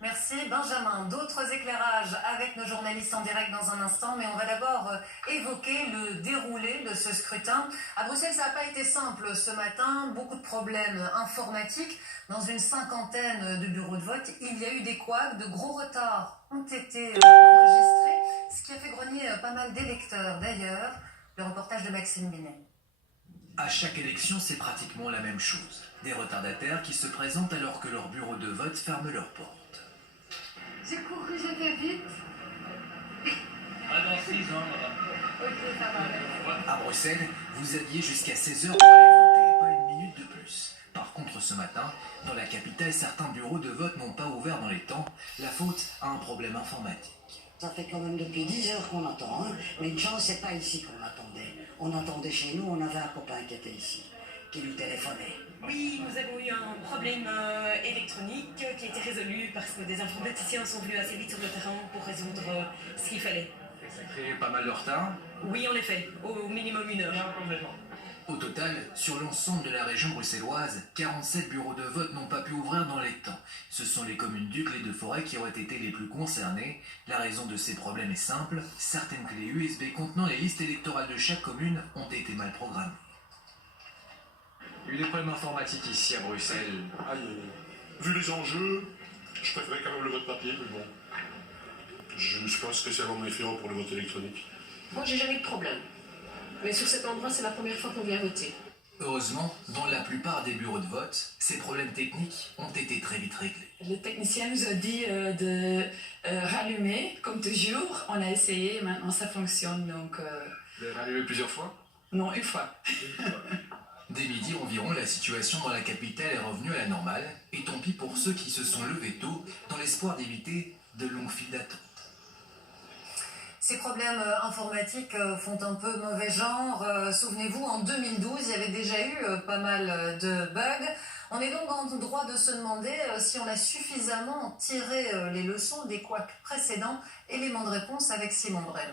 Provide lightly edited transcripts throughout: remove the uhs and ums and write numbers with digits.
Merci Benjamin. D'autres éclairages avec nos journalistes en direct dans un instant, mais on va d'abord évoquer le déroulé de ce scrutin. À Bruxelles, ça n'a pas été simple ce matin, beaucoup de problèmes informatiques. Dans une cinquantaine de bureaux de vote, il y a eu des couacs, de gros retards ont été enregistrés, ce qui a fait grogner pas mal d'électeurs d'ailleurs. Le reportage de Maxime Binet. À chaque élection, c'est pratiquement la même chose. Des retardataires qui se présentent alors que leurs bureaux de vote ferment leurs portes. J'ai couru, j'ai fait vite. Dans 6 ans, madame. Ok, ça va. À Bruxelles, vous aviez jusqu'à 16 h pour aller voter, pas une minute de plus. Par contre, ce matin, dans la capitale, certains bureaux de vote n'ont pas ouvert dans les temps. La faute à un problème informatique. Ça fait quand même depuis 10 heures qu'on attend, hein. Mais une chance, c'est pas ici qu'on attendait. On attendait chez nous, on avait un copain qui était ici, qui nous téléphonait. Oui, nous avons eu un problème électronique qui a été résolu parce que des informaticiens sont venus assez vite sur le terrain pour résoudre ce qu'il fallait. Ça crée pas mal de retard. Oui, en effet, au minimum 1 heure. Au total, sur l'ensemble de la région bruxelloise, 47 bureaux de vote n'ont pas pu ouvrir dans les temps. Ce sont les communes d'Uccle et de Forêt qui auraient été les plus concernées. La raison de ces problèmes est simple, certaines clés USB contenant les listes électorales de chaque commune ont été mal programmées. Il y a eu des problèmes informatiques ici à Bruxelles. Vu les enjeux, je préférais quand même le vote papier, mais bon. Je ne suis pas spécialement méfiant pour le vote électronique. Moi, j'ai jamais eu de problème. Mais sur cet endroit, c'est la première fois qu'on vient voter. Heureusement, dans la plupart des bureaux de vote, ces problèmes techniques ont été très vite réglés. Le technicien nous a dit de rallumer, comme toujours. On a essayé, maintenant ça fonctionne. Donc, Vous l'avez rallumé plusieurs fois? Non, une fois. Dès midi environ, la situation dans la capitale est revenue à la normale, et tant pis pour ceux qui se sont levés tôt, dans l'espoir d'éviter de longues files d'attente. Ces problèmes informatiques font un peu mauvais genre. Souvenez-vous, en 2012, il y avait déjà eu pas mal de bugs. On est donc en droit de se demander si on a suffisamment tiré les leçons des couacs précédents. Élément de réponse avec Simon Brel.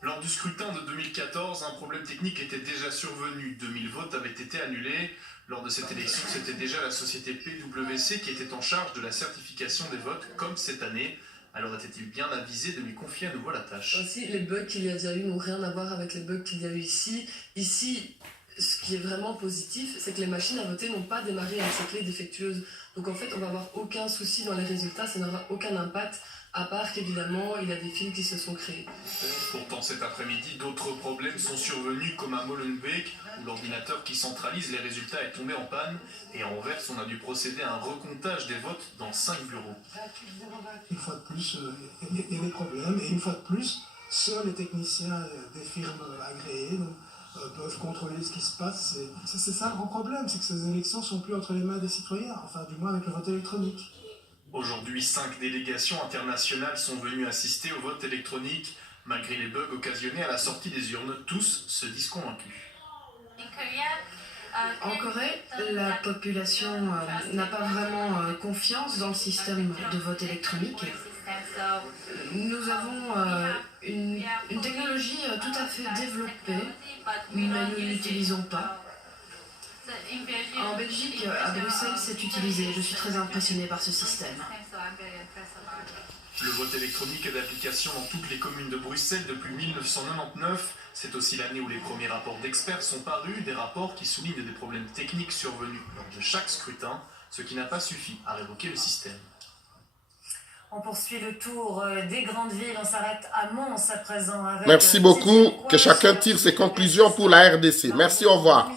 Lors du scrutin de 2014, un problème technique était déjà survenu. 2000 votes avaient été annulés. Lors de cette élection, c'était déjà la société PwC qui était en charge de la certification des votes, comme cette année. Alors était-il bien avisé de lui confier à nouveau la tâche? Ainsi, les bugs qu'il y a déjà eu n'ont rien à voir avec les bugs qu'il y a eu ici. Ici, ce qui est vraiment positif, c'est que les machines à voter n'ont pas démarré avec ces clés défectueuses. Donc en fait, on va avoir aucun souci dans les résultats, ça n'aura aucun impact, à part qu'évidemment, il y a des fils qui se sont créés. Pourtant, cet après-midi, d'autres problèmes sont survenus, comme à Molenbeek, où l'ordinateur qui centralise les résultats est tombé en panne, et à Anvers, on a dû procéder à un recomptage des votes dans 5 bureaux. Une fois de plus, il y a des problèmes, et une fois de plus, seuls les techniciens des firmes agréées peuvent contrôler ce qui se passe. C'est ça le grand problème, c'est que ces élections ne sont plus entre les mains des citoyens, enfin du moins avec le vote électronique. Aujourd'hui, 5 délégations internationales sont venues assister au vote électronique. Malgré les bugs occasionnés à la sortie des urnes, tous se disent convaincus. En Corée, la population n'a pas vraiment confiance dans le système de vote électronique. Nous avons une technologie tout à fait développée, mais nous ne l'utilisons pas. En Belgique, à Bruxelles, c'est utilisé. Je suis très impressionnée par ce système. Le vote électronique est d'application dans toutes les communes de Bruxelles depuis 1999. C'est aussi l'année où les premiers rapports d'experts sont parus, des rapports qui soulignent des problèmes techniques survenus lors de chaque scrutin, ce qui n'a pas suffi à révoquer le système. On poursuit le tour des grandes villes. On s'arrête à Mons à présent. Avec Merci beaucoup. Que chacun tire ses conclusions pour la RDC. Merci, au revoir.